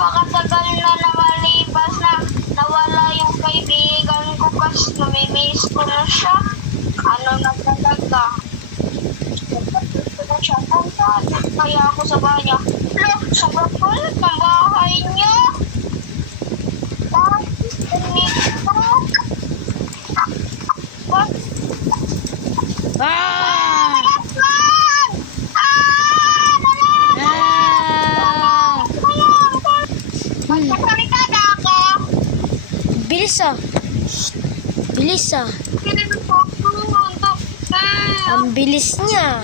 makatagal na namalipas na nawala yung kaibigan ko kasi namimiss ko na siya. Ano na talaga? Siya kaya ako sa bahay niya. Look, sobrang kulit ng bahay niya. Bakit ganito? Magkakarikada ako. Bilis ah. Bilis ah. Ang bilis niya.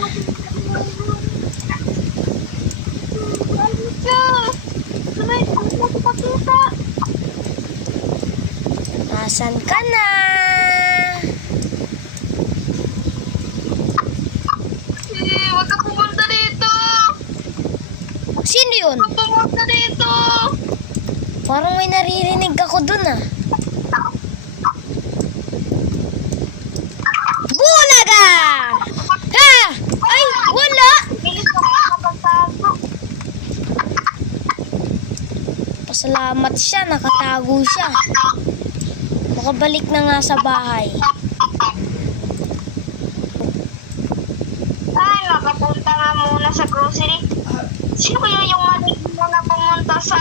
Nasaan ka na? Huwag ka pumunta dito. Sino yun? Huwag ka pumunta dito. Parang may naririnig ako dun ah. Bulaga! Ha! Ay, wala! Bilis ka makapagtago. Pasalamat siya, nakatago siya. Makabalik na nga sa bahay. Ay, makapunta nga muna sa grocery. Sino kaya yung manig na pumunta sa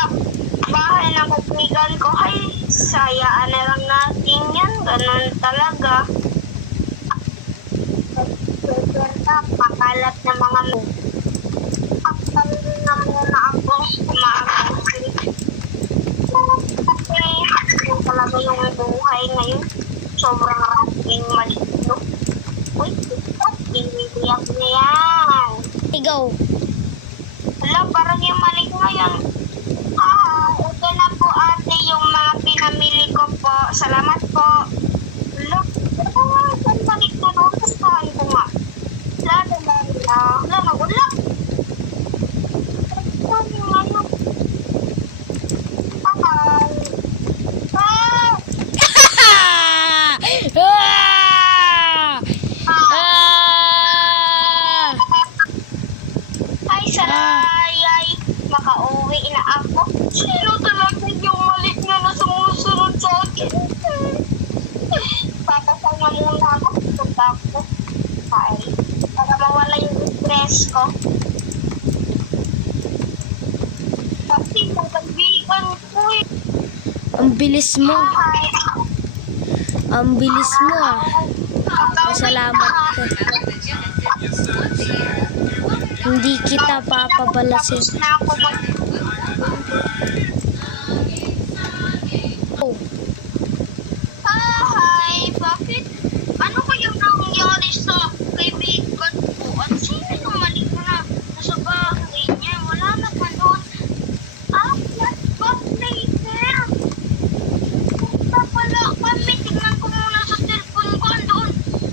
bahay ng kaibigan ko? Ay, sayaan na lang natin yan. Ganun talaga. Pakalat na mga pakal na muna ako. Kumagrocery. Kasi yung talaga yung buhay ngayon. Sobrang rating malito. Uy, binibiyak na yan. Ikaw. Wala, parang yung malig ngayon. Ito na po ate yung mga pinamili ko po. Salamat po. Wala, saan malig ko doon? Saan ko nga? Wala, wala. Saan yung ano? Ay, saray, makauwi na ako. Sino talaga yung malit na sumusunod sa akin? Papasal na muna ako. Punta ako. Ay, para mawala yung stress ko. Kasi yung kaibigan ko eh. Ang bilis mo. Hi. Ang bilis mo ah. Pasalamat ka. Hindi kita papabalasin. Tapos na ako Oh, Hi, bakit? Ano kayang nangyari sa kaibigan ko? At sino yung mali ko na nasa bahay niya? Wala na pa doon. Let's go later. Punta pala kami. Tingnan ko muna sa cellphone ko. Andoon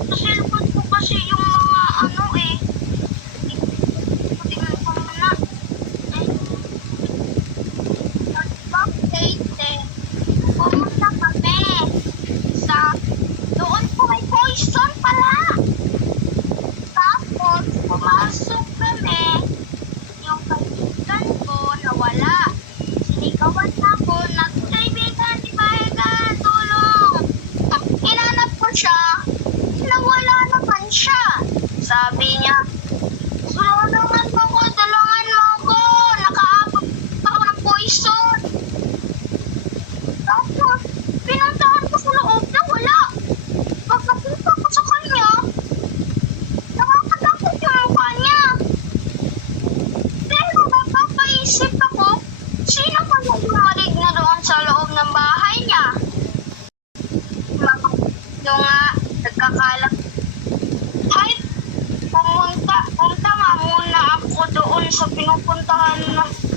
sa cellphone ko kasi yung mga ano eh. Tingnan ko muna. Let's go later. Pumunta kami sa doon po may poison pala. Tapos pumasok kami. Yung kaibigan ko nawala. Sinigawan ako. Nagkaibigan, di ba? Tulong. Hinanap ko siya. Nawala naman siya. Sabi niya, tulungan mo ko, tulungan mo ko. Nakaabot ako ng poison. Tapos, pinuntahan ko sa loob na wala. Pagkapunta ko sa kanya, nakakatakot yung mukha niya. Pero napapaisip ako, sino pa yung malig na doon sa loob ng bahay niya? Yung nga, nagkakalak. Hay, pumunta nga muna ako doon sa pinupuntahan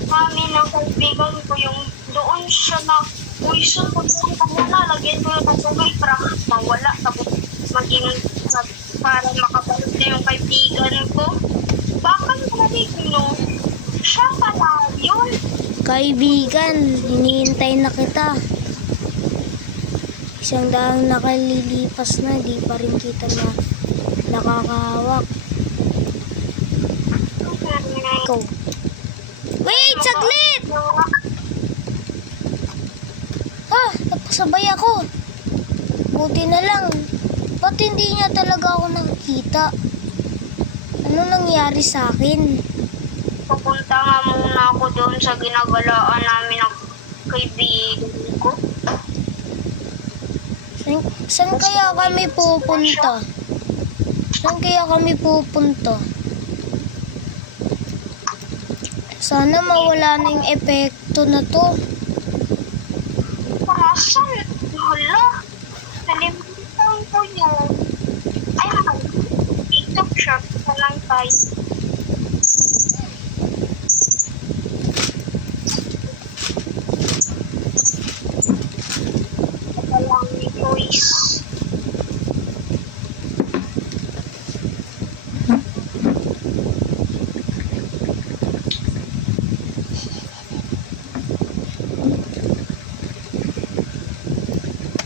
namin ng kaibigan ko. Yung doon siya na poison. Pagpunta muna, lagyan ko yung tubig para mawala. Tapos maging para makabalik na yung kaibigan ko. Bakit malig no? Siya pala yun. kaibigan, hinihintay na kita. Isang daang nakalilipas na, di pa rin kita na nakakahawak. Ikaw. Wait, saglit! nagsabay ako. Buti na lang. Ba't hindi niya talaga ako nakikita? Ano nangyari sa akin? Pupunta nga muna ako doon sa ginagalaan namin ng kaibigan ko. Saan kaya kami pupunta? Saan kaya kami pupunta? Sana mawala na yung epekto na to. Parasan? Hala. Nalimutan ko yun. Ay, ito shop na lang tayo. Ito lang ni Joyce.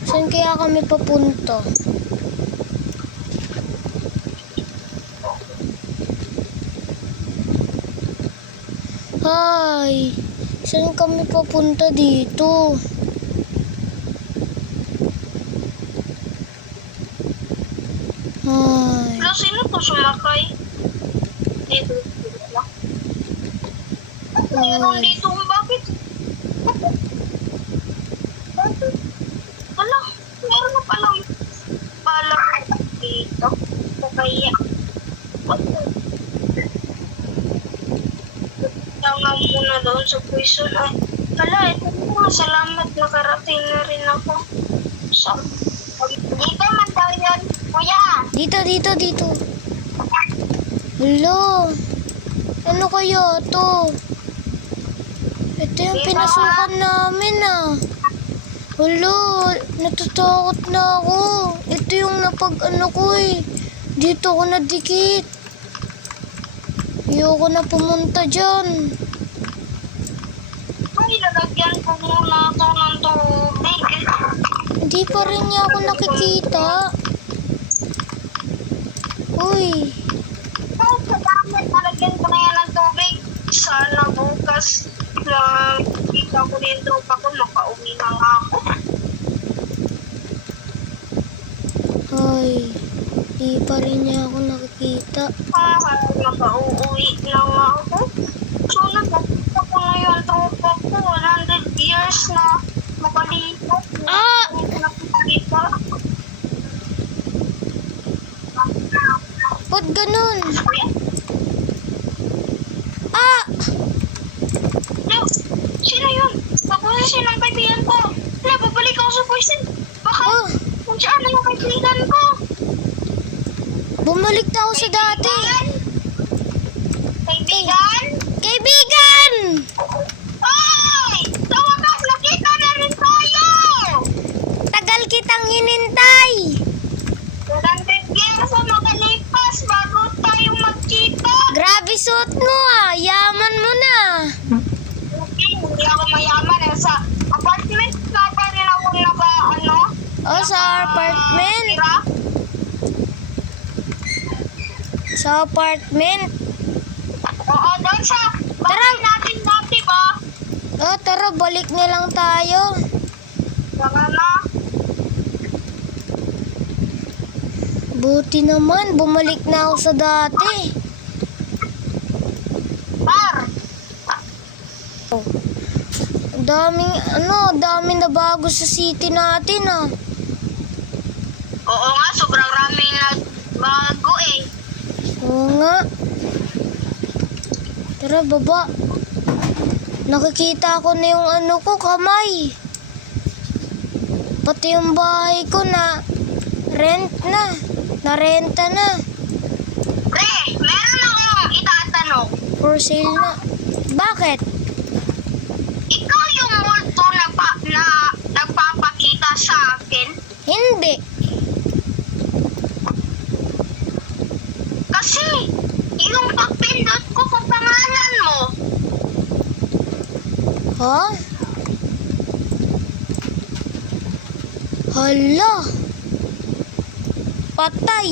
Saan kaya kami papunta? Ay, saan kami papunta dito? Ay, Pero sino to sumakay? Dito. Meron ay. dito. Bakit? Wala. Meron na palang dito. Kaya. Tama muna doon sa prison. Ay, hala, ito po. Salamat. Nakarating na rin ako. So, dito man daw yun. Kuya! Dito. Hello. Ano kaya to? Ito yung Dito, pinasukan namin ah. Hello, natatakot na ako. Ito yung napag-ano ko eh. Dito ako nadikit. Ayoko na pumunta dyan. Ay, lalagyan ko muna ito ng tubig. Hindi pa rin niya ako nakikita. Uy, Oh, salamat. Lalagyan ko na yan ng tubig. Sana bukas lang kita ko din tropa ko. Makauwi na nga ako. ay, di pa rin niya ako nakikita. Makauwi na nga ako. So, nagpapita ko na yung tropa ko. 100 years na makalipat. Ah! Hindi ko nakikita. Ba't ganun? Ah! Leo, sino yun? Tapos sino ang kaibigan ko? Leo, babalik ako sa poison. Baka Oh, kung saan na yung kaibigan ko. bumalik na ako sa dati. Kaibigan? Kaibigan! Ay! Sa wakas, nakita na rin tayo! Tagal kitang hinintay. 100 years ang makalipas bago tayo magkita. Grabe suot mo ah. Yaman mo na. Okay, hindi ako mayaman. Sa apartment na pa rin ako Oh, sa apartment. tira. Sa apartment. Oo, doon sa bahay natin dati ba? Oh, tara, balik na lang tayo. Mga na. Buti naman, bumalik na ako sa dati. Par! Daming na bago sa city natin ah. Oo nga, sobrang raming bago eh. Oo nga. Tara, baba. Nakikita ko na yung kamay. Pati yung bahay ko na narenta na. Pre, meron akong itatanong. For sale na. Bakit? Ikaw yung multo na nagpapakita sa akin? Hindi. Kasi, yung pagpindot ko sa pangalan mo. Ha? Hala. Patay.